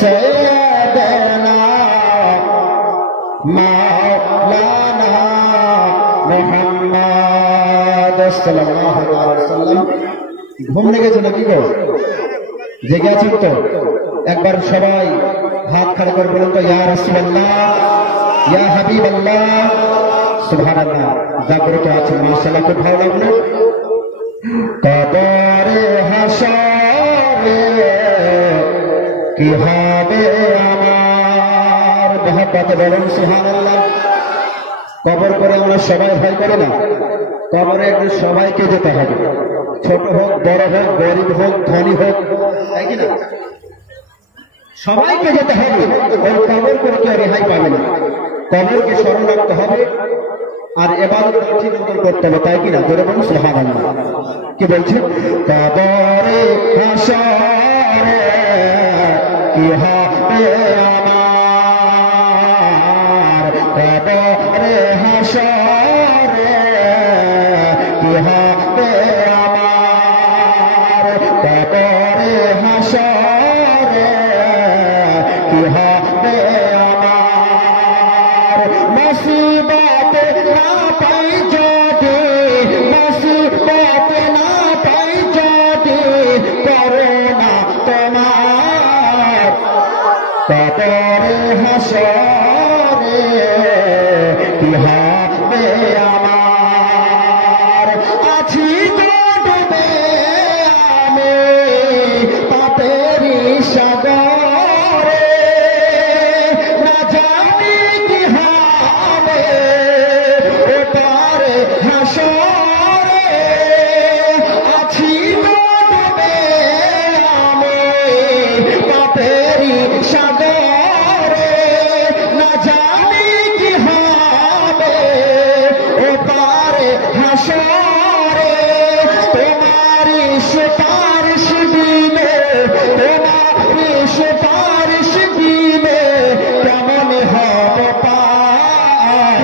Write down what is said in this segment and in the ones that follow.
سيدنا مولانا محمد সাল্লাল্লাহু আলাইহি ওয়াসাল্লাম। ঘুম লেগেছে নাকি গো? জেগে আছেন তো? একবার সবাই হাত খাড়া করে বলুন তো, ইয়া রাসূলুল্লাহ, ইয়া হাবিবাল্লাহ, সুবহানাল্লাহ। জাগ্রত আছেন মাশাআল্লাহ, খুব ভালো লাগলো। কবরে হাসরে কি হবে আমার, মহব্বতে বলুন সুবহানাল্লাহ। কবর করে আমরা সবাই ভয় করে না, কবরে একদিন সবাইকে যেতে হবে, ছোট হোক বড় হোক গরিব হোক ধনী হোক, তাই কি না? সবাইকে যেতে হবে। ওই কবর করে কেউ রেহাই পাবে না, কবরকে স্মরণ রাখতে হবে আর ইবাদত ঠিক মতো করতে হবে, তাই কি না? জোরে বলুন সুবহানাল্লাহ। কি বলছে? কবরে হাসরে কি হবে আমার, কবরে হাসরে কি হবে আমার, কবরে হাসরে কি হবে আমার। মুসিবতে না পাই যদি, মুসিবতে না পাই যদি করোনা তোমার, কবরে হাসরে কি হবে আমার। আছি ডুবে আমি পাপেরই সাগরে, না জানি কি হবে ওপারে হাসরে। আছি ডুবে আমি পাপেরই সাগরে, না জানি কি হবে ওপারে হাসরে। তোমারই সুপারিশ বিনে, তোমারই সুপারিশ বিনে কেমন হবে পার,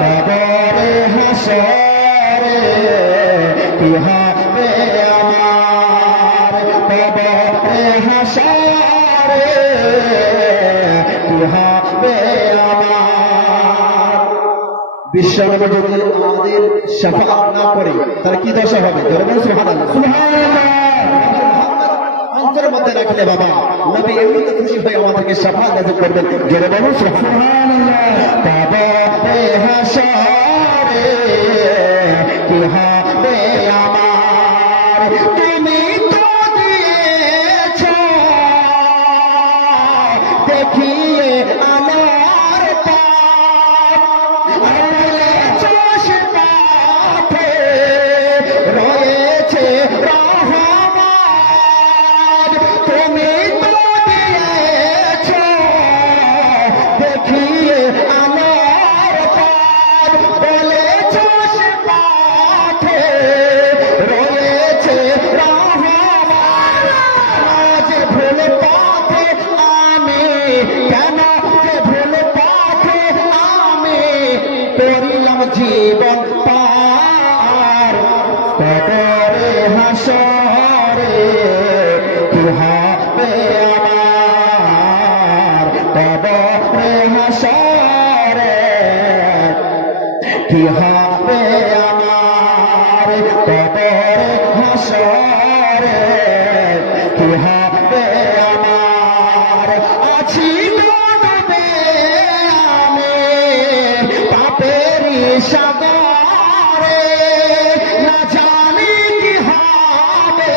কবরে হাসরে কি হবে আমার, কবরে হাসরে কি হবে আমার। বিশ্বনবী যদি আমাদের শাফাআত না করে তাহলে কি দশা হবে? জোরে বলুন সুবহানাল্লাহ। অন্তরের মধ্যে রাখলে বাবা নবী এমনিতে খুশি হয়ে আমাদেরকে শাফাআত দান করবেন। জোরে বলুন সুবহানাল্লাহ। কবরে হাসরে কি হবে আমার, তুমি তো দিয়েছো দেখিয়ে আলোর পথ, চোষে পথে রয়েছে রহমত। তুমি তো দিয়েছো দেখিয়ে আলোর পথ, বলেছো সে পথে রয়েছে রহমত। আজ ভুল পথে আমি, কেন যে ভুল পথে আমি করিলাম জীবন পার, কবরে হাসরে কি হবে আমার, কবরে হাসরে কি হবে আমার, কবরে হাসরে কি হবে আমার। আছি ডুবে আমি পাপেরই সাগরে, না জানি কি হবে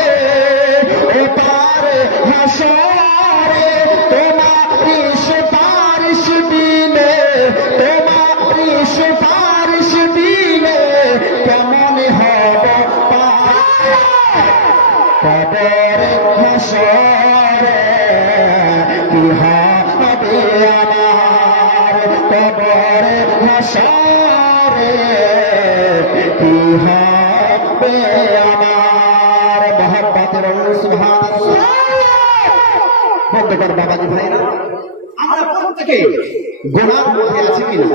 ওপারে হাসরে। তোমারই সুপারিশ বিনে, তোমারই সুপারিশ বিনে কেমন হব পার, কবরে হাসরে কি হবে আমার, কবরে হাসরে কি হবে আমার। মহব্বতের সুবহানাল্লাহ। বন্ধুগণ বাবাজি ভাইরা, আমরা প্রত্যেকে গুনার মধ্যে আছি কিনা?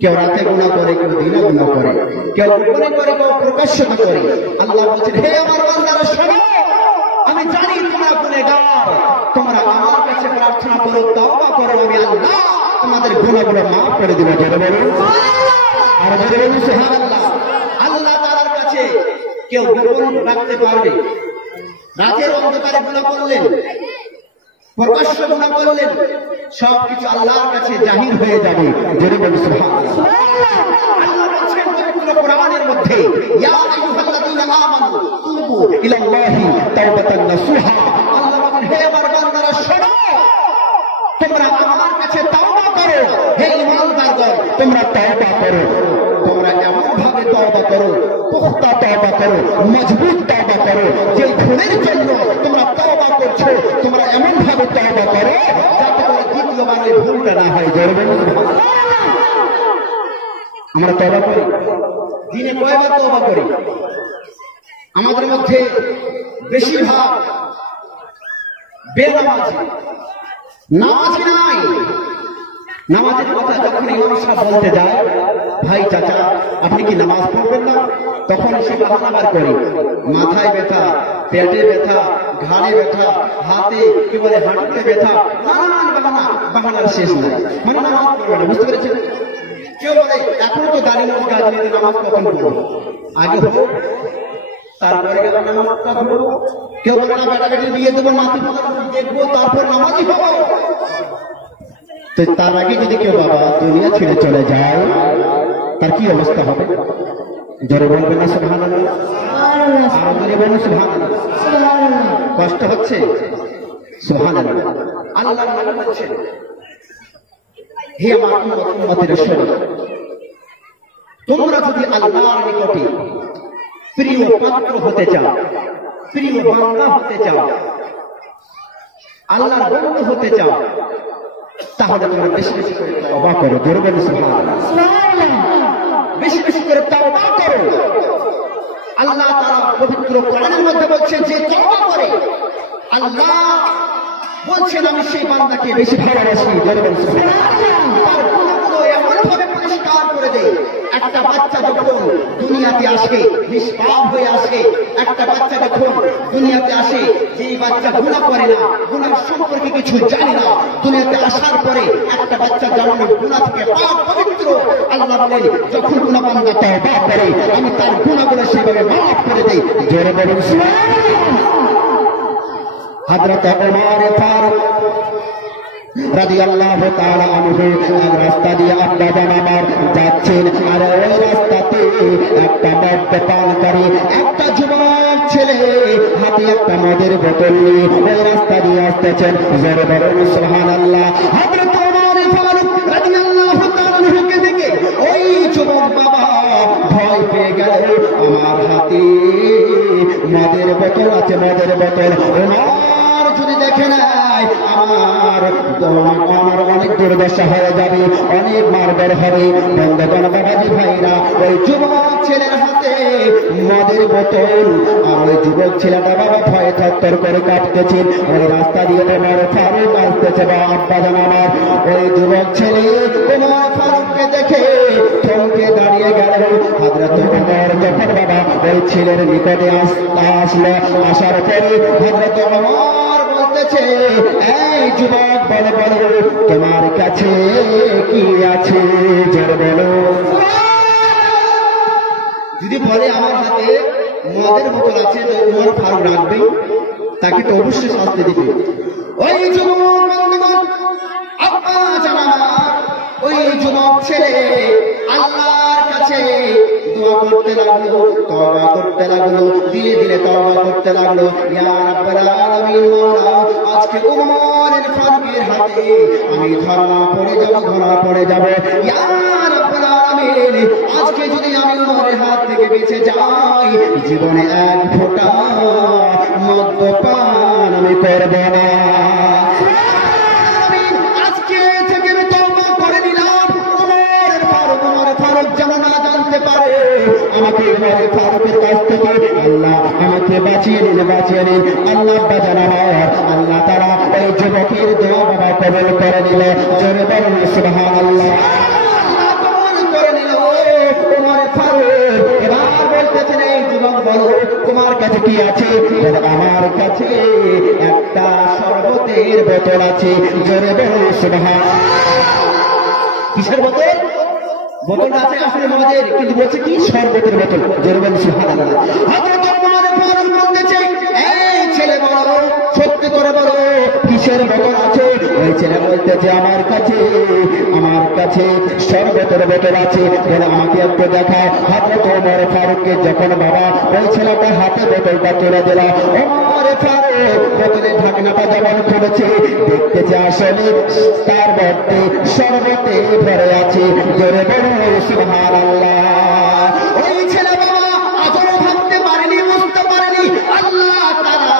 কেউ রাতে গুনাহ করে, কেউ দিনে গুনাহ করে, কেউ গোপনে করে, কেউ প্রকাশ্যে করে। আল্লাহ বলছেন, হে আমার বান্দারা শোনো, আমি জানি তোমরা গুনাহগার, করো, তওবা করো, আমি আল্লাহ তোমাদের গুনাহগুলো মাফ করে দিব। জোরে বলুন আর জোরে বলুন সুবহানাল্লাহ। আল্লাহ তাআলার কাছে কেউ গোপন রাখতে পারবে? রাতের অন্ধকারে গুনাহ করলেন, প্রকাশ্য গুনাহ করলেন, সবকিছু আল্লাহর কাছে জাহির হয়ে যাবে। জোরে বলুন সুবহানাল্লাহ। আল্লাহ বলেন পবিত্র কোরআনের মধ্যে, ইয়া আইয়ুহাল্লাযীনা আমানু তুবু ইলাল্লাহি তাওবাতান নাসুহা। আল্লাহ বলেন, হে আমার বান্দারা শোনো, তোমরা আমার কাছে তওবা করো। হে ঈমানদারগণ, তোমরা তওবা করো। তোমরা এমন ভাবে তওবা করো, পুখতা তওবা করো, মজবুত তওবা করো। যে ভুলের জন্য তোমরা তওবা করছো, তোমরা এমন ভাবে তওবা করো যাতে করে দ্বিতীয়বার ওই ভুলটা না হয়। জোরে বলুন সুবহানাল্লাহ। আমরা তওবা করি, দিনে কয়বার তওবা করি? আমাদের মধ্যে বেশিরভাগ বেনামাজি, নামাজি নাই। নামাজের কথা যখন ইমাম সাহেব বলতে যায়, ভাই চাচা আপনি কি নামাজ পড়বেন না, তখন সে বাহানা বার করে, মাথায় ব্যথা, পেটে ব্যথা, ঘাড়ে ব্যথা, হাতে কি বলে হাঁটুতে ব্যথা, নানান বাহানা, বাহানার শেষ নাই। মানে নামাজ পড়বে না, বুঝতে পেরেছেন? কেউ বলে এখন তো দাঁড়িয়ে কাজ নিয়ে নামাজ কখন পড়বো, আগে হোক তারপরে গেল নামাজ কখন পড়বো। কেউ বলে না বেটা বেটি বিয়ে দেবো, নাতি দেখবো, তারপর নামাজই হবো। তো তার আগে যদি কেউ বাবা দুনিয়া ছেড়ে চলে যায়, তার কি অবস্থা হবে? জোরে বলবেন না সুবহানাল্লাহ? আর জোরে বলুন সুবহানাল্লাহ। কষ্ট হচ্ছে? সুবহানাল্লাহ। আল্লাহ নবী বলেছেন, হে আমার উম্মতেরা শোনো, তোমরা যদি আল্লাহর নিকটে প্রিয় পাত্র হতে চাও, প্রিয় বান্দা হতে চাও, আল্লাহর বন্ধু হতে চাও, তাহলে তোমরা বেশি বেশি করে তওবা করো। জোরে বলুন সুবহানাল্লাহ। বেশি বেশি করে তওবা করো। আল্লাহ তাআলা পবিত্র কোরআনের মধ্যে বলছেন, যে তওবা করে আল্লাহ বলছেন আমি সেই বান্দাকে বেশি ভালোবাসি। জোরে বলুন সুবহানাল্লাহ। তার গুনাহগুলো এমন ভাবে পরিষ্কার করে দেয়। একটা বাচ্চা যখন দুনিয়াতে আসে, নিষ্পাপ হয়ে আসে, একটা বাচ্চা যখন দুনিয়াতে আসে, যেই বাচ্চা গুনাহ করে না, গুনাহ সম্পর্কে কিছু জানে না, দুনিয়াতে আসার পরে একটা বাচ্চা যেমন গুনাহ থেকে পাক পবিত্র, আল্লাহ বলেন যখন গুনাহ বান্দা তওবা করে আমি তার গুনাহগুলো সেভাবে মাফ করে দেই। জোরে বলুন সুবহানাল্লাহ। হযরত ওমর ফারুক রাদিয়াল্লাহু তাআলা আনহু এক রাস্তা দিয়ে আব্বা জান আমার যাচ্ছেন, আর ওই রাস্তাতে একটা মদ্যপানকারী একটা যুবক ছেলে হাতে একটা মদের বোতল নিয়ে ওই রাস্তা দিয়ে আসতেছেন। জোরে বলুন সুবহানাল্লাহ। হযরত ওমর ফারুক রাদিয়াল্লাহু তাআলা আনহুকে দেখে ওই যুবক বাবা ভয় পেয়ে গেল, আমার হাতে মদের বোতল আছে, মদের বোতল ওমর যদি দেখে নাই আমার অনেক দুর্দশা হয়ে যাবে, অনেক মারধর হবে। বন্ধুগণ, বাবাজি ভাইরা, ওই যুবক ছেলের হাতে মদের বোতল, আর ওই যুবক ছেলেটা বাবা ভয়ে থরথর করে কাঁপতেছে। ওই রাস্তা দিয়ে ওমর ফারুক আসতেছে। বা আব্বা জান আমার, ওই যুবক ছেলে ওমর ফারুককে দেখে থমকে দাঁড়িয়ে গেল। হযরত ওমর যখন বাবা ওই ছেলের নিকটে আসলো, আসার পরে হযরত ওমর বলতেছে, এই যুবক বলো বলো তোমার কাছে কি আছে? জোরে বলো। যদি বলে আমার হাতে মদের বোতল আছে, তো ওমর ফারুক রাখবে, তাকে তো অবশ্যই শাস্তি দিবে। ওই যুবক আব্বা জানা, ওই যুবক ছেলে আল্লাহর কাছে দোয়া করতে লাগলো, তওবা করতে লাগলো, ধীরে ধীরে তওবা করতে লাগলো। ইয়া রাব্বাল আলামিন, মাওলা আজকে ওমর ফারুকের হাতে আমি ধরা পড়ে যাব। ইয়া রাব্বাল আলামিন, আজকে যদি আমি ওমরের হাত থেকে বেঁচে যাই, জীবনে এক ফোঁটা মদ্যপান আমি করব না। আজকে থেকে আমি তওবা করে নিলাম। ওমর ফারুক যেন না জানতে পারে আমাকে ওমর ফারুকের কাছ থেকে আল্লাহ আমাকে বাঁচিয়ে নিন। আল্লাহ বাঁচান আমার। আল্লাহ তারা ওই যুবকের দোয়া বাবা কবুল করে নিল। জোরে বলুন সুবহানাল্লাহ। ওমর ফারুক এবার বলতেছেন, এই যুবক বলো তোমার কাছে কি আছে? আমার কাছে একটা শরবতের বোতল আছে। জোরে বলুন সুবহানাল্লাহ। কিসের বোতল? বোতলটা আছে আসলে মদের, কিন্তু বলছে কি শরবতের বোতল। জোরে বলুন সুবহানাল্লাহ। হযরত ওমর ফারুক বলতেছে, এই ছেলে বলো, সত্যি করে বলো কিসের বোতল আছে? ওই ছেলে বলতেছে আমার কাছে শরবতের বোতল আছে। বলে আমাকে একটু দেখাও। হযরত ওমর ফারুককে যখন বাবা ওই ছেলেটা হাতে বোতলটা তুলে দিল, ওমর ফারুক বোতলের ঢাকনাটা যখন খুলেছে, দেখতেছে আসলে তার মধ্যে শরবতে ভরে আছে। জোরে বলুন সুবহানাল্লাহ। ওই ছেলে বাবা আজও ভাবতে পারেনি, বুঝতে পারেনি আল্লাহ তাআলা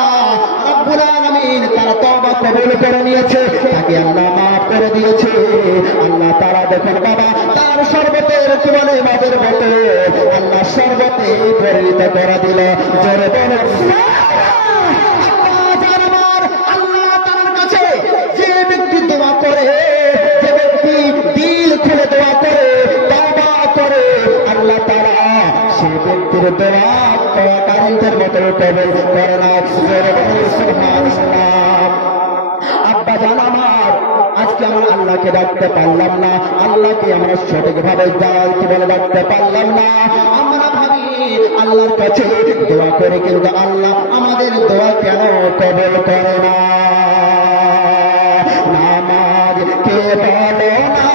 রব্বুল আলামিন তার তওবা কবুল করে নিয়েছে, তাকে আল্লাহ মাফ করে দিয়েছে। আল্লাহ তাআলা দেখেন বাবা তার শরবতের কি বলে মদের বোতল আল্লাহ শরবতে পরিণত করে দিল। জোরে বলুন আল্লাহ তাআলার কাছে যে ব্যক্তি দোয়া করে, যে ব্যক্তি দিল খুলে দোয়া করে, তওবা করে, আল্লাহ তাআলা সেই ব্যক্তির দোয়া কারেন্টের মতো কবুল করে না। জোরে বলুন সুবহানাল্লাহ। আব্বা জান আমার, আজকে আমরা আল্লাহকে ডাকতে পারলাম না, আল্লাহকে আমরা সঠিকভাবে কি বলে ডাকতে পারলাম না। আমরা ভাবি আল্লাহর কাছে দোয়া করে, কিন্তু আল্লাহ আমাদের দোয়া কেন কবুল করে না? নামাজ কে বলো না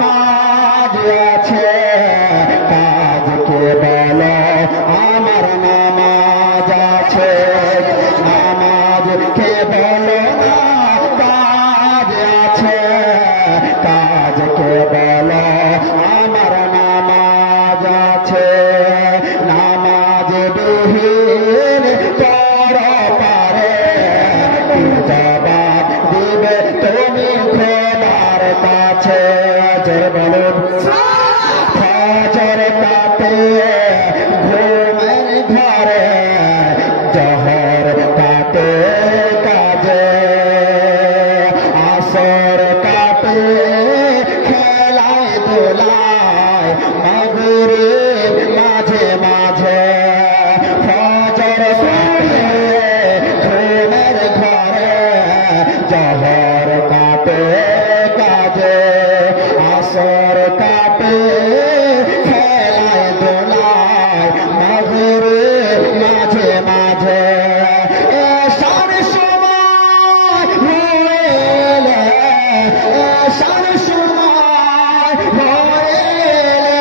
কাজ আছে, কাজ কে বলো আমার নামাজ আছে। নামাজ কে বলো না কাজ আছে, কাজ কে বলো আমার নামাজ আছে। নামাজ বিহীন পর পারে জবাব দিবে তুমি খোদার কাছে। জোরে বলুন ফজর কাটে ঘুমের ঘরে, জহর কাটে কাজে, আসর কাটে খেলায় দোলায়, মাগরিব মাঝে মাঝে। ফজর কাটে ঘুমের ঘরে, জহর কাটে কাজে, আসর কাটে খেলায় দোলায়, মাগরিব মাঝে মাঝে। এশার সময় হয়ে এলে, এশার সময় হয়ে এলে,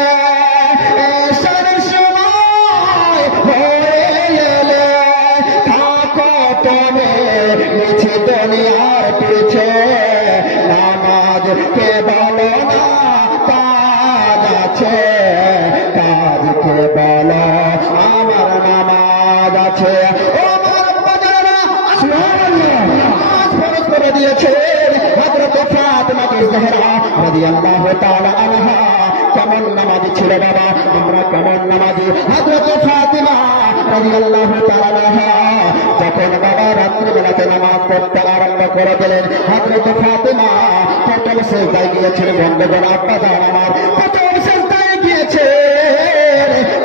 এশার সময় হয়ে এলে, থাকো তুমি মিছে দুনিয়ার পিছে। নামাজ কে বলো না কাজ আছে, কাজ কে বলো আমার নামাজ আছে। ও বাবারা নামাজ ফরজ করে দিয়েছেন হযরত ফাতিমা জাহরা রাদিয়াল্লাহু তাআলা আনহা। কেমন নামাজি ছিল বাবা, আমরা কেমন নামাজি? হযরত ফাতিমা রাদিয়াল্লাহু তাআলা আনহা যখন বাবা রাত্রিবেলাতে নামাজ পড়তে আরম্ভ করে দিলেন, হযরত ফাতিমা প্রথম সেজদায় গিয়েছেন। বন্ধুগণ আব্বা জান আমার, প্রথম সেজদায় গিয়েছে,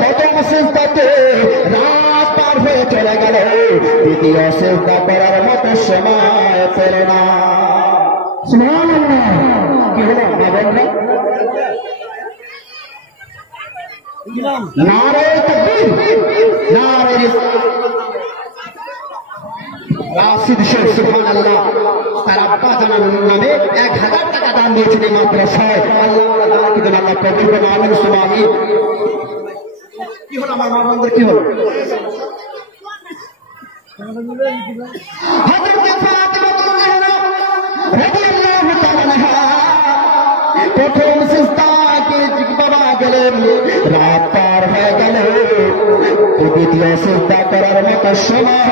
প্রথম সেজদাতে রাত পার হয়ে চলে গেল, দ্বিতীয় সেজদা করার মতো সময় পেল না। সুবহানাল্লাহ। কি হলো মা বোনরা? নারে তাকবীর, নারে রাশিদ শেখ সুবহানাল্লাহ তার আব্বা জানার নামে 1000 টাকা দান দিয়েছেন এই মাদ্রাসায়। আল্লাহ কি যেন আল্লাহ কবুল করুন, আমিন সুবহান আমিন। কি হলো আমার মা বোনদের, কি হলো? হযরত ফাতিমা রাদিয়াল্লাহু তাআলা আনহা প্রথম সিজদাকে বাবা গেলেন, রাত পার হয়ে গেল, দ্বিতীয় সিজদা করার মতো সময়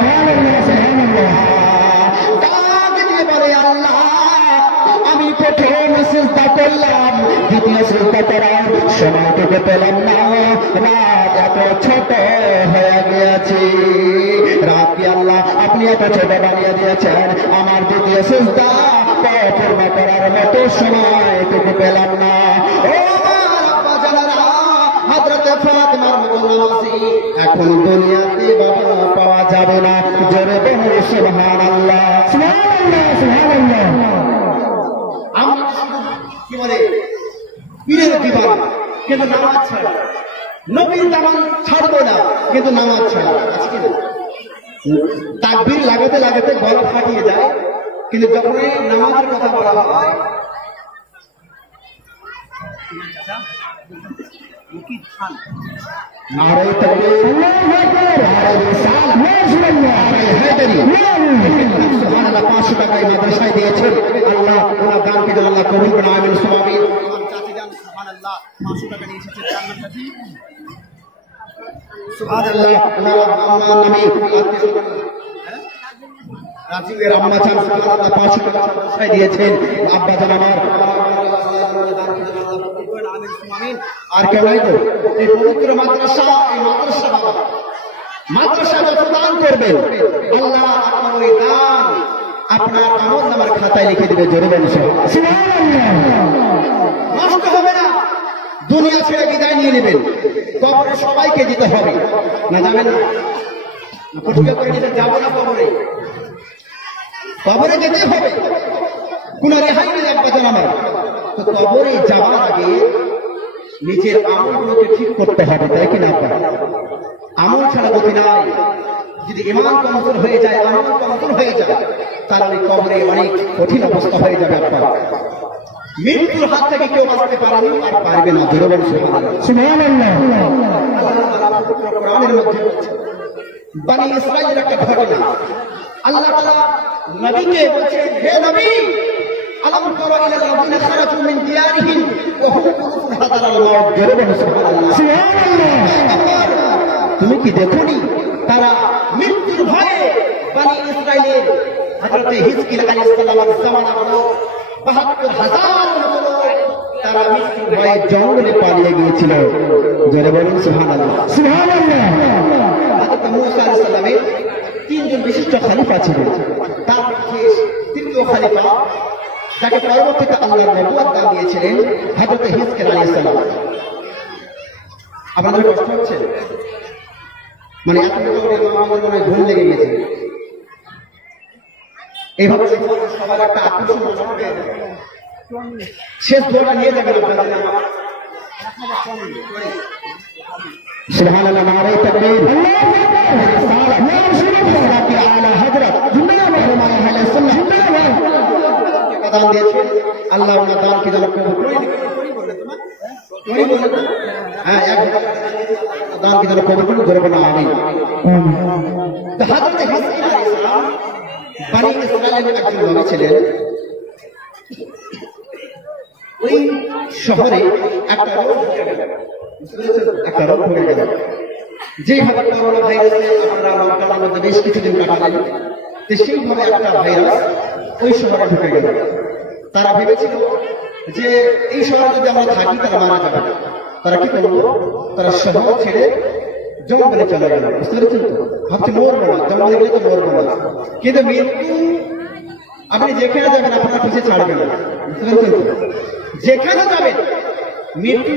বলে আল্লাহ আমি প্রথম সিজদা করলাম, দ্বিতীয় সিজদা করার সময়টুকু পেলাম না, রাত এত ছোট হয়ে গিয়েছে। রাতকে আল্লাহ আপনি এত ছোট বানিয়ে দিয়েছেন, আমার দ্বিতীয় সিজদা পূর্ণ করার মতো সময়টুকু পেলাম না। ও হযরত ফাতিমার মতো নামাজি এখন দুনিয়াতে বাবা পাওয়া যাবে না। জোরে বলুন সুবহানাল্লাহ, সুবহানাল্লাহ, সুবহানাল্লাহ। আমরা কি বলে পীরের দিবানা, কিন্তু নামাজ ছাড়া, নবীর দামান ছাড়বো না কিন্তু নামাজ ছাড়া। আজকে তাকবীর লাগাতে লাগাতে গলা ফাটিয়ে যায়, কিন্তু যখন নামাজের কথা বলা হয় নারে তাকবীর, আল্লাহু আকবার, নারে রিসালাত, নারে হায়দারি, সুবহানাল্লাহ। 500 টাকা এই মাদ্রাসায় দিয়েছেন, আল্লাহ ওনার দানকে যেন আল্লাহ কবুল করে, আমিন সুবহানাল্লাহ। আমার চাচি জান সুবহানাল্লাহ 500 টাকা নিয়ে এসেছেন জান্নাত চাচি, সুবহানাল্লাহ। ওনার আম্মা নামে রাজীবের আম্মা চান সুবহানাল্লাহ 500 টাকা মাদ্রাসায় দিয়েছেন, আব্বা জান আমার আর কেউ নাই তো। এই পবিত্র মাদ্রাসা, এই মাদ্রাসা বাবা, মাদ্রাসা যত দান করবেন আল্লাহ আপনার ওই দান আপনার আমলনামার খাতায় লিখে দেবে। জোরে বলুন সুবহানাল্লাহ। নষ্ট হবে না, দুনিয়া ছেড়ে বিদায় নিয়ে নেবেন, কবরে সবাইকে দিতে হবে না, যাবেন না পরিষ্কার করে নিতে যাবো না, কবরে কবরে যেতে হবে, কোন রেহাই নেই এক বাজার আমার। তো কবরে যাওয়ার আগে নিজের আমলগুলোকে ঠিক করতে হবে, তাই কিনা আপনার? আমল ছাড়া গতি নাই। যদি ইমান কমজোর হয়ে যায়, আমল কমজোর হয়ে যায়, তাহলে কবরে অনেক কঠিন অবস্থা হয়ে যাবে আপনার। মৃত্যুর হাত থেকে কেউ বাঁচতে পারেনি আর পারবে না। জোরে বলুন সুবহানাল্লাহ। কোরআনের মধ্যে বনি ইসরাঈলের একটা ঘটনা, আল্লাহ তাআলা নবীকে বলছেন, হে নবী, আলাম তারা ইলা আল্লাযিনা খারাজু মিন দিয়ারিহিম ওয়া হুম কুফুরুন হাদারাল মাউত। জোরে বলুন সুবহানাল্লাহ, সুবহানাল্লাহ। তুমি কি দেখোনি তারা মৃত্যুর ভয়ে বনি ইসরাঈলের হযরত হিজকিল আলাইহিস সালামের জামানা হলো ৭২,০০০ লোক তারা মৃত্যুর ভয়ে জঙ্গলে পালিয়ে গিয়েছিল। জোরে বলুন সুবহানাল্লাহ, সুবহানাল্লাহ। হযরত মূসা আলাইহিস সালামের 3 জন বিশিষ্ট খলিফা ছিলেন, তার মধ্যে তৃতীয় খলিফা যাকে পরবর্তীতে আল্লাহর নবুয়ত দান দিয়েছিলেন হযরত হিজকিল আলাইহিস সালাম। আপনাদের কষ্ট হচ্ছে? মানে এত আমাদের মনে ঘুম লেগে গেছে। এইভাবে সবার একটা আকর্ষণ শেষ দোয়াটা নিয়ে যাবেন আপনাদের। সুবহানাল্লাহ, নারে তাকবীর, আল্লাহু আকবার, ইয়া রাসূলুল্লাহ, ইয়া আলা হযরত জিন্দাবাদ, আহলে সুন্নাহ জিন্দাবাদ। দান দিয়েছেন আল্লাহ, ওনার দানকে যেন কবুল করে নিন। হ্যাঁ, এক দানকে যেন কবুল করে, ধরে বলুন আমিন। তো হযরত হিজকিল আলাইহিস সালাম বনি ইসরাঈলের একজন নবী ছিলেন। ওই শহরে একটা রোগ হয়ে গেল, যেভাবে করোনা ভাইরাসে আপনারা লকডাউনের মধ্যে বেশ কিছুদিন কাটালেন, তো সেইভাবে একটা ভাইরাস ওই শহরে ঢুকে গেল। তারা ভেবেছিল যে এই শহরে যদি আমরা থাকি তারা মারা যাবে। তারা কি করলো? তারা শহর ছেড়ে জঙ্গলে চলে গেল। বুঝতে পেরেছেন তো? ভাবছি মরবো না, জঙ্গলে গেলে তো মরবো না, কিন্তু মৃত্যু আপনি যেখানে যাবেন আপনার পিছিয়ে ছাড়বে না। বুঝতে পেরেছেন তো? যেখানে যাবেন মৃত্যু